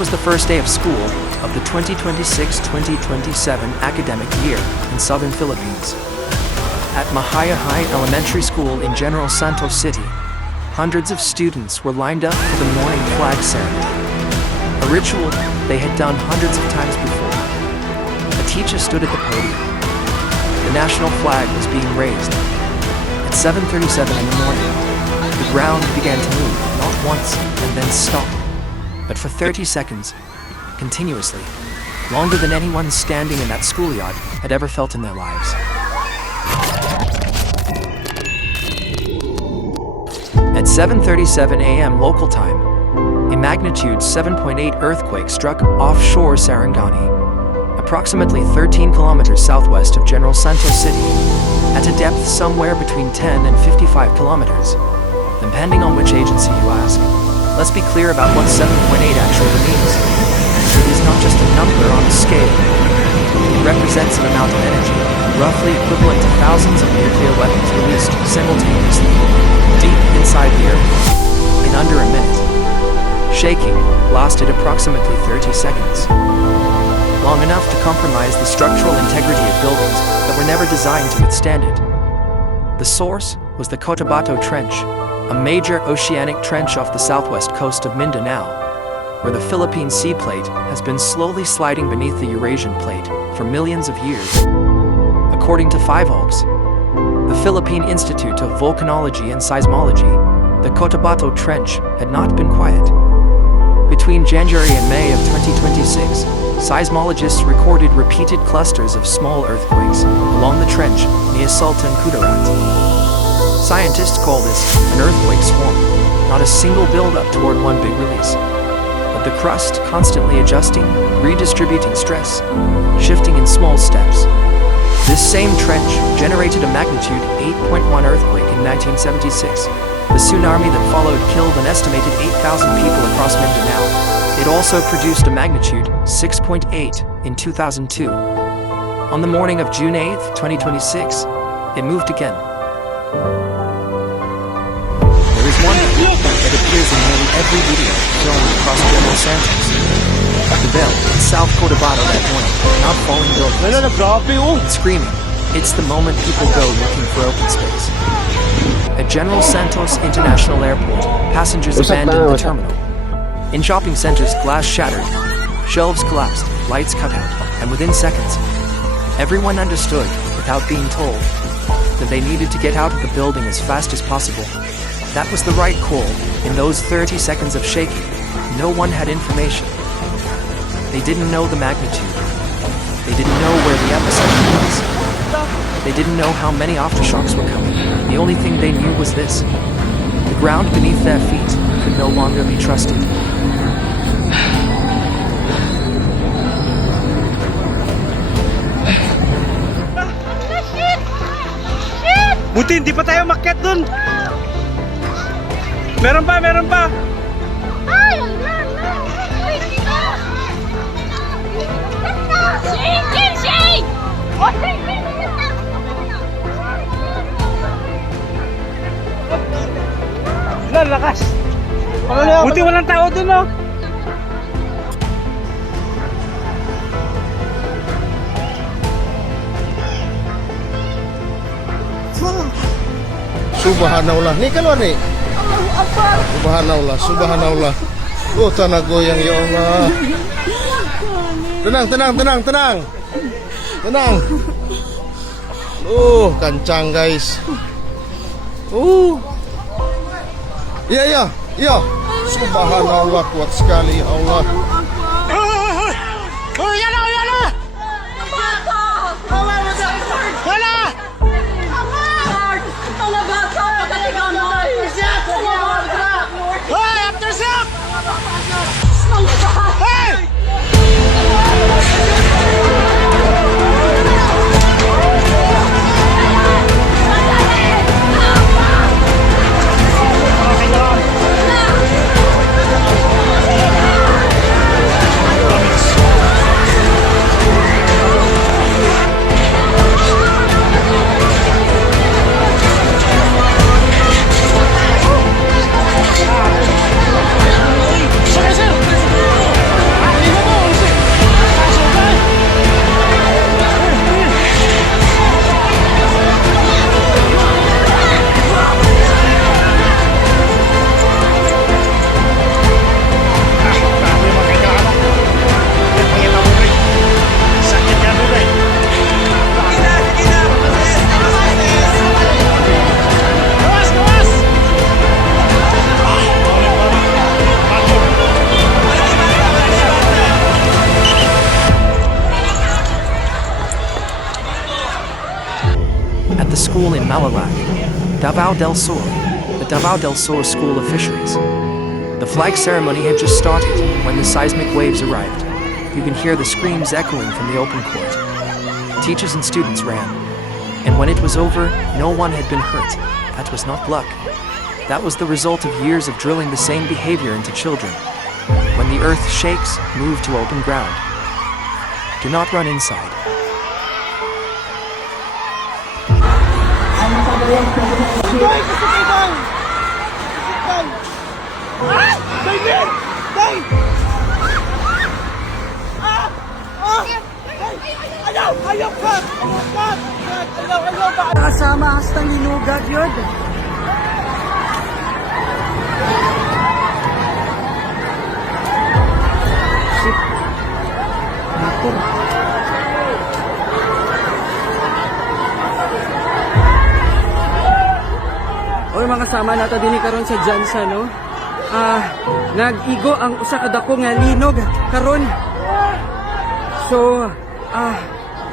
was the first day of school of the 2026-2027 academic year in southern Philippines. At Mahaya High Elementary School in General Santos City, hundreds of students were lined up for the morning flag ceremony, a ritual they had done hundreds of times before. A teacher stood at the podium. The national flag was being raised. At 7:37 in the morning, the ground began to move, not once and then stop, but for 30 seconds, continuously, longer than anyone standing in that schoolyard had ever felt in their lives. At 7:37 a.m. local time, a magnitude 7.8 earthquake struck offshore Sarangani, approximately 13 kilometers southwest of General Santos City, at a depth somewhere between 10 and 55 kilometers, depending on which agency you ask. Let's be clear about what 7.8 actually means. It is not just a number on a scale. It represents an amount of energy, roughly equivalent to thousands of nuclear weapons released simultaneously, deep inside the Earth, in under a minute. Shaking lasted approximately 30 seconds, long enough to compromise the structural integrity of buildings that were never designed to withstand it. The source was the Cotabato Trench, a major oceanic trench off the southwest coast of Mindanao, where the Philippine sea plate has been slowly sliding beneath the Eurasian plate for millions of years. According to FIVOLVS, the Philippine Institute of Volcanology and Seismology, the Cotabato Trench had not been quiet. Between January and May of 2026, seismologists recorded repeated clusters of small earthquakes along the trench near Sultan Kudarat. Scientists call this an earthquake swarm, not a single build-up toward one big release, but the crust constantly adjusting, redistributing stress, shifting in small steps. This same trench generated a magnitude 8.1 earthquake in 1976. The tsunami that followed killed an estimated 8,000 people across Mindanao. It also produced a magnitude 6.8 in 2002. On the morning of June 8, 2026, it moved again. There is one thing that appears in nearly every video filmed across General Santos. The bell in South Cotabato that morning, not falling buildings, and screaming. It's the moment people go looking for open space. At General Santos International Airport, passengers abandoned the terminal. In shopping centers, glass shattered, shelves collapsed, lights cut out, and within seconds, everyone understood, without being told, that they needed to get out of the building as fast as possible. That was the right call. In those 30 seconds of shaking, no one had information. They didn't know the magnitude. They didn't know where the epicenter was. They didn't know how many aftershocks were coming. The only thing they knew was this: the ground beneath their feet could no longer be trusted. Buti hindi pa tayo makyat dun. Meron pa, meron pa. Lakas. Buti walang tao dun, no? Subhanallah. Ni keluar nih. Subhanallah, subhanallah. Oh, tanah goyang ya Allah. Tenang, tenang, tenang, tenang. Tenang. Kencang guys. Iya, iya, iya. Subhanallah, kuat sekali ya Allah. Malalac, Davao del Sur, the Davao del Sur School of Fisheries. The flag ceremony had just started when the seismic waves arrived. You can hear the screams echoing from the open court. Teachers and students ran. And when it was over, no one had been hurt. That was not luck. That was the result of years of drilling the same behavior into children. When the earth shakes, move to open ground. Do not run inside. Kasama hasta linugad yun. Shit. Naku. Oy mga sama nato dinhi karon sa Jansa no. Nag-igo ang usa ka dako nga linog karon. So,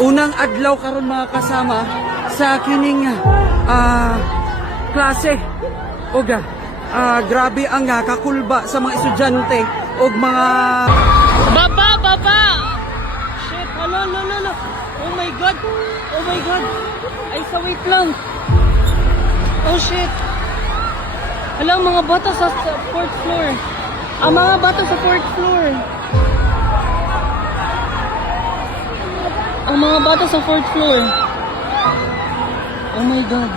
unang adlaw karon mga kasama sa kining klase. Og grabe ang kakulba sa mga estudyante og mga Baba! Shit, hala. Oh my God! Ay, sa wait lang. Oh shit. Hala, mga bata sa 4th floor. Mga bata sa 4th floor. Ang mga bata sa 4th floor. Oh my God.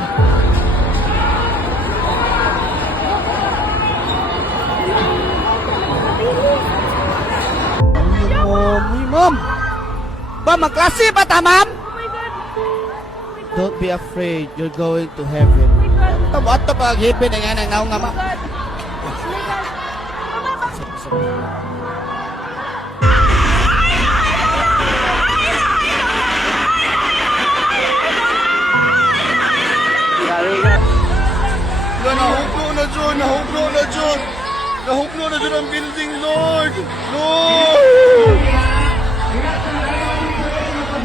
ma'am. Ba magklase ba ta ma'am? Don't be afraid, you're going to heaven. Tamo ato pag heaven nga nang naong nga ma. Nahuklo na dyan ang building, Lord! Lord!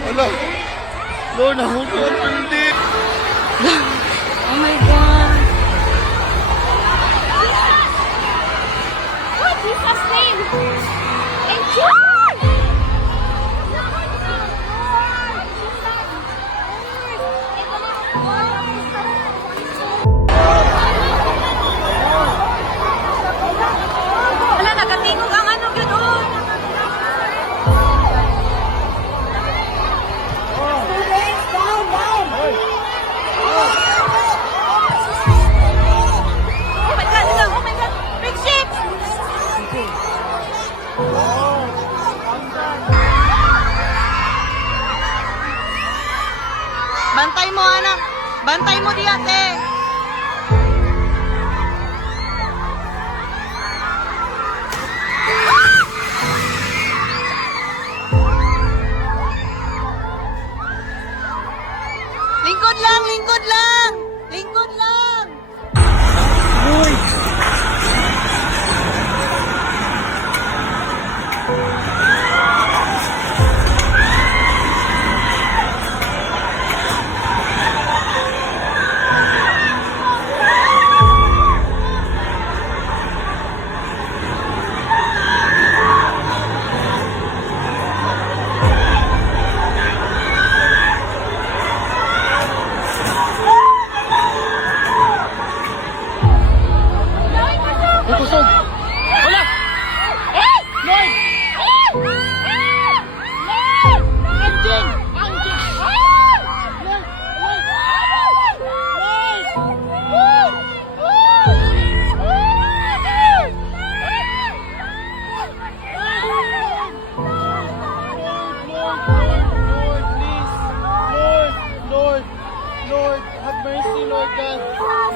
Ala! Lord, nahuklo ang building! Oh my God. What? Jesus' name! And John! Wala, nagatingog ang ano yun, oh! Down! Oh my God! Big ship! Bantay mo, anak! Bantay mo, di ate! Lingkod lang! Lingkod lang! Lingkod lang! Kusog. Wala. Lord. Anjing. Lord, have mercy, Lord God.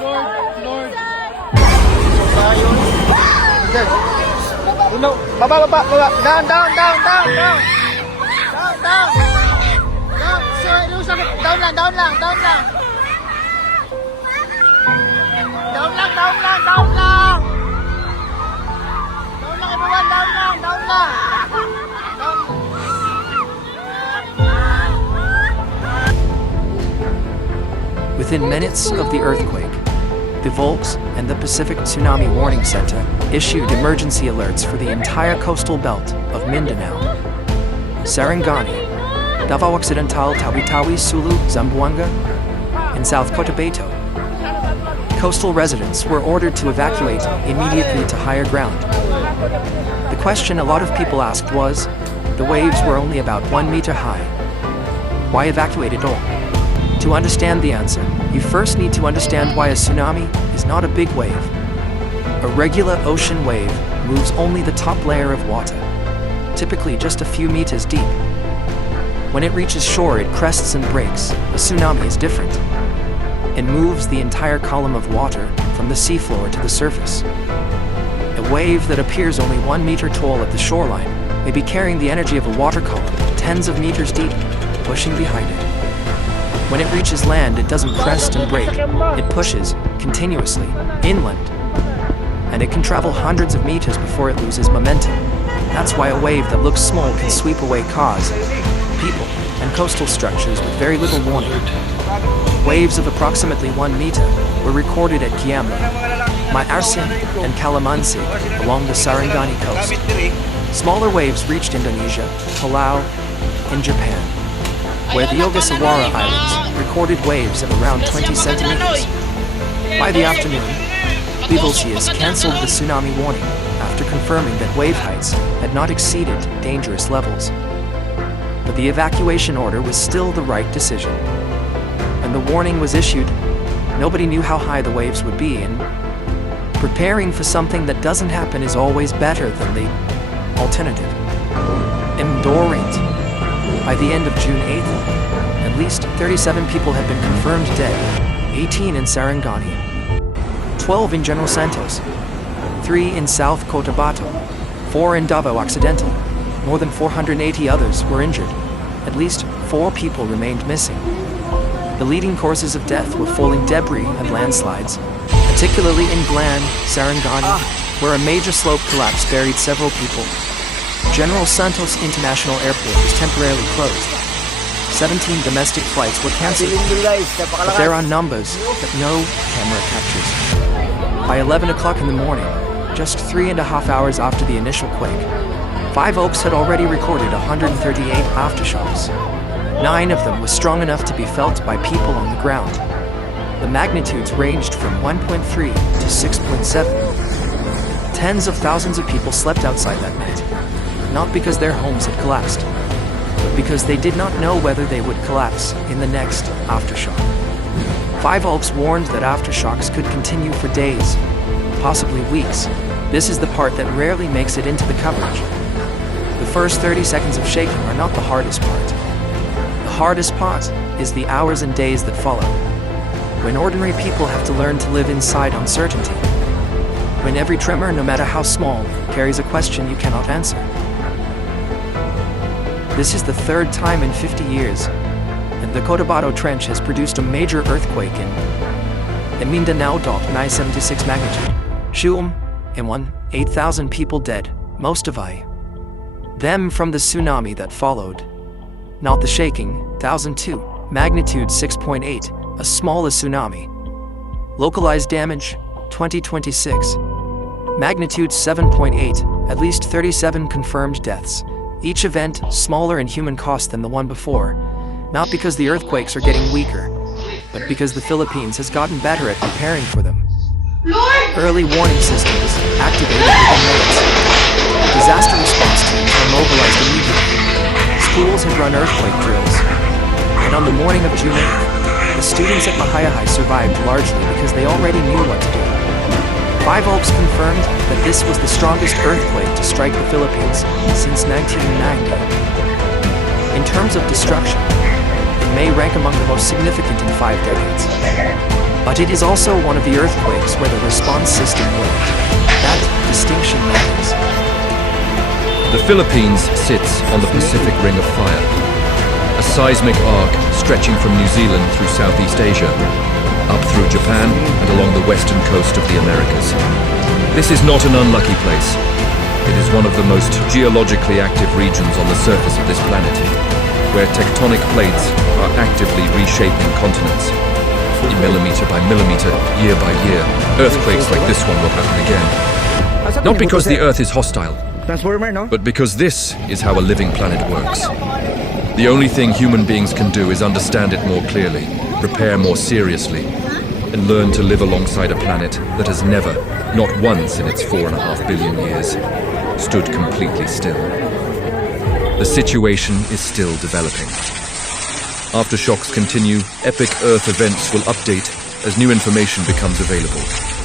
Lord. No, baba. Down. Sir, down lang. Down lang, everyone, down lang. With Within minutes of the earthquake, the Volks and the Pacific Tsunami Warning Center issued emergency alerts for the entire coastal belt of Mindanao, Sarangani, Davao Occidental, Tawi-Tawi, Sulu, Zamboanga, and South Cotabato. Coastal residents were ordered to evacuate immediately to higher ground. The question a lot of people asked was, the waves were only about 1 meter high. Why evacuate at all? To understand the answer, you first need to understand why a tsunami is not a big wave. A regular ocean wave moves only the top layer of water, typically just a few meters deep. When it reaches shore, it crests and breaks. A tsunami is different. It moves the entire column of water from the seafloor to the surface. A wave that appears only 1 meter tall at the shoreline may be carrying the energy of a water column tens of meters deep, pushing behind it. When it reaches land, it doesn't crest and break. It pushes continuously inland, and it can travel hundreds of meters before it loses momentum. That's why a wave that looks small can sweep away cars, people, and coastal structures with very little warning. Waves of approximately 1 meter were recorded at Kiamla, Maarsin, and Calamansi along the Sarangani coast. Smaller waves reached Indonesia, Palau, and Japan, where the Ogasawara Islands recorded waves of around 20 centimeters. By the afternoon, Vivalcius cancelled the tsunami warning after confirming that wave heights had not exceeded dangerous levels. But the evacuation order was still the right decision. When the warning was issued, nobody knew how high the waves would be, and preparing for something that doesn't happen is always better than the alternative. Endurant. By the end of June 8th, at least 37 people had been confirmed dead, 18 in Sarangani, 12 in General Santos, 3 in South Cotabato, 4 in Davao Occidental. More than 480 others were injured. At least 4 people remained missing. The leading causes of death were falling debris and landslides, particularly in Glan, Sarangani, where a major slope collapse buried several people. General Santos International Airport was temporarily closed. 17 domestic flights were cancelled, but there are numbers that no camera captures. By 11 o'clock in the morning, just 3.5 hours after the initial quake, 5 Oaks had already recorded 138 aftershocks. 9 of them were strong enough to be felt by people on the ground. The magnitudes ranged from 1.3 to 6.7. Tens of thousands of people slept outside that night, not because their homes had collapsed, but because they did not know whether they would collapse in the next aftershock. 5 Oaks warned that aftershocks could continue for days, possibly weeks. This is the part that rarely makes it into the coverage. The first 30 seconds of shaking are not the hardest part. The hardest part is the hours and days that follow, when ordinary people have to learn to live inside uncertainty. When every tremor, no matter how small, carries a question you cannot answer. This is the 3rd time in 50 years, and the Cotabato Trench has produced a major earthquake in Mindanao. 9.76 magnitude. Shuum, in 8,000 people dead, most of them from the tsunami that followed. Not the shaking, 2002, magnitude 6.8, a smaller tsunami. Localized damage, 2026, magnitude 7.8, at least 37 confirmed deaths. Each event smaller in human cost than the one before, not because the earthquakes are getting weaker, but because the Philippines has gotten better at preparing for them. Early warning systems activated within minutes. Disaster response teams were mobilized immediately. Schools had run earthquake drills. And on the morning of June 8th, the students at Mahayahai survived largely because they already knew what to do. 5 Oaks confirmed that this was the strongest earthquake to strike the Philippines since 1990. In terms of destruction, it may rank among the most significant in 5 decades. But it is also one of the earthquakes where the response system worked. That distinction matters. The Philippines sits on the Pacific Ring of Fire, a seismic arc stretching from New Zealand through Southeast Asia, up through Japan and along the western coast of the Americas. This is not an unlucky place. It is one of the most geologically active regions on the surface of this planet, where tectonic plates are actively reshaping continents. millimeter by millimeter, year by year, earthquakes like this one will happen again. Not because the Earth is hostile, Transformer, no? but because this is how a living planet works. The only thing human beings can do is understand it more clearly, prepare more seriously, and learn to live alongside a planet that has never, not once in its 4.5 billion years, stood completely still. The situation is still developing. Aftershocks continue, epic Earth events will update as new information becomes available.